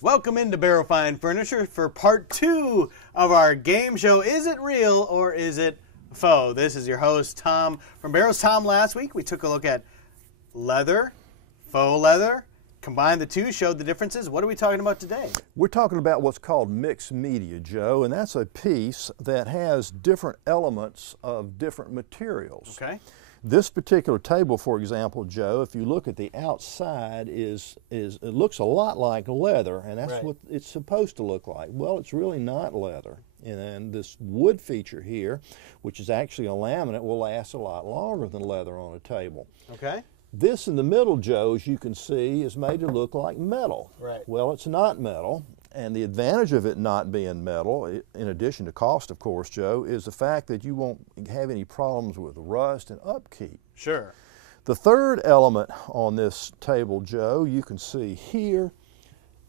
Welcome into Barrow Fine Furniture for part 2 of our game show, Is It Real or Is It Faux? This is your host, Tom from Barrow's Tom. Last week we took a look at leather, faux leather, combined the two, showed the differences. What are we talking about today? We're talking about what's called mixed media, Joe, and that's a piece that has different elements of different materials. Okay. This particular table, for example, Joe, if you look at the outside, it looks a lot like leather, and that's what it's supposed to look like. Well, it's really not leather. And this wood feature here, which is actually a laminate, will last a lot longer than leather on a table. Okay. This in the middle, Joe, as you can see, is made to look like metal. Right. Well, it's not metal. And the advantage of it not being metal, in addition to cost, of course, Joe, is the fact that you won't have any problems with rust and upkeep. Sure. The third element on this table, Joe, you can see here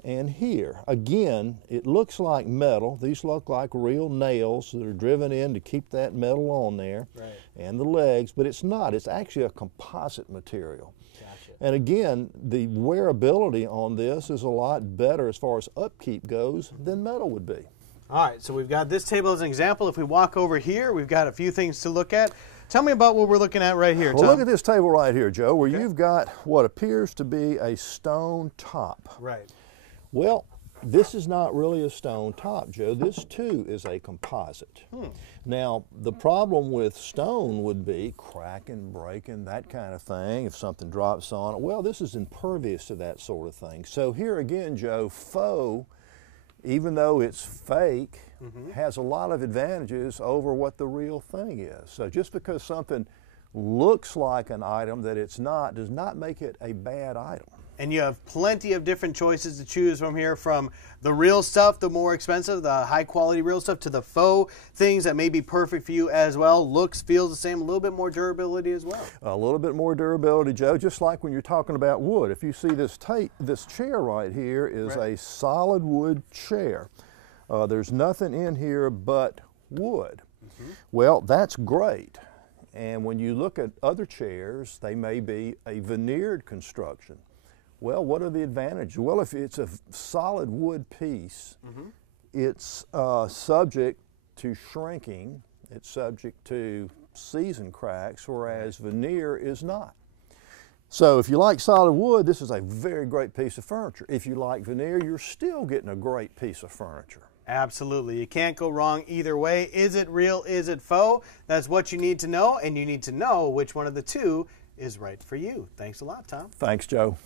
and here. Again, it looks like metal. These look like real nails that are driven in to keep that metal on there, and the legs, but it's not. It's actually a composite material. And again, the wearability on this is a lot better as far as upkeep goes than metal would be. All right, so we've got this table as an example. If we walk over here, we've got a few things to look at. Tell me about what we're looking at right here, Tom. Well, look at this table right here, Joe, where you've got what appears to be a stone top. Right. Well, this is not really a stone top, Joe. This, too, is a composite. Now, the problem with stone would be cracking, breaking, that kind of thing, if something drops on it. Well, this is impervious to that sort of thing. So here again, Joe, faux, even though it's fake, has a lot of advantages over what the real thing is. So just because something looks like an item that it's not does not make it a bad item. And you have plenty of different choices to choose from here, from the real stuff, the more expensive, the high quality real stuff, to the faux things that may be perfect for you as well. Looks, feels the same, a little bit more durability as well. A little bit more durability, Joe, just like when you're talking about wood. If you see this chair right here is a solid wood chair. There's nothing in here but wood. Well, that's great. And when you look at other chairs, they may be a veneered construction. Well, what are the advantages? Well, if it's a solid wood piece, it's subject to shrinking, it's subject to season cracks, whereas veneer is not. So if you like solid wood, this is a very great piece of furniture. If you like veneer, you're still getting a great piece of furniture. Absolutely. You can't go wrong either way. Is it real? Is it faux? That's what you need to know, and you need to know which one of the two is right for you. Thanks a lot, Tom. Thanks, Joe.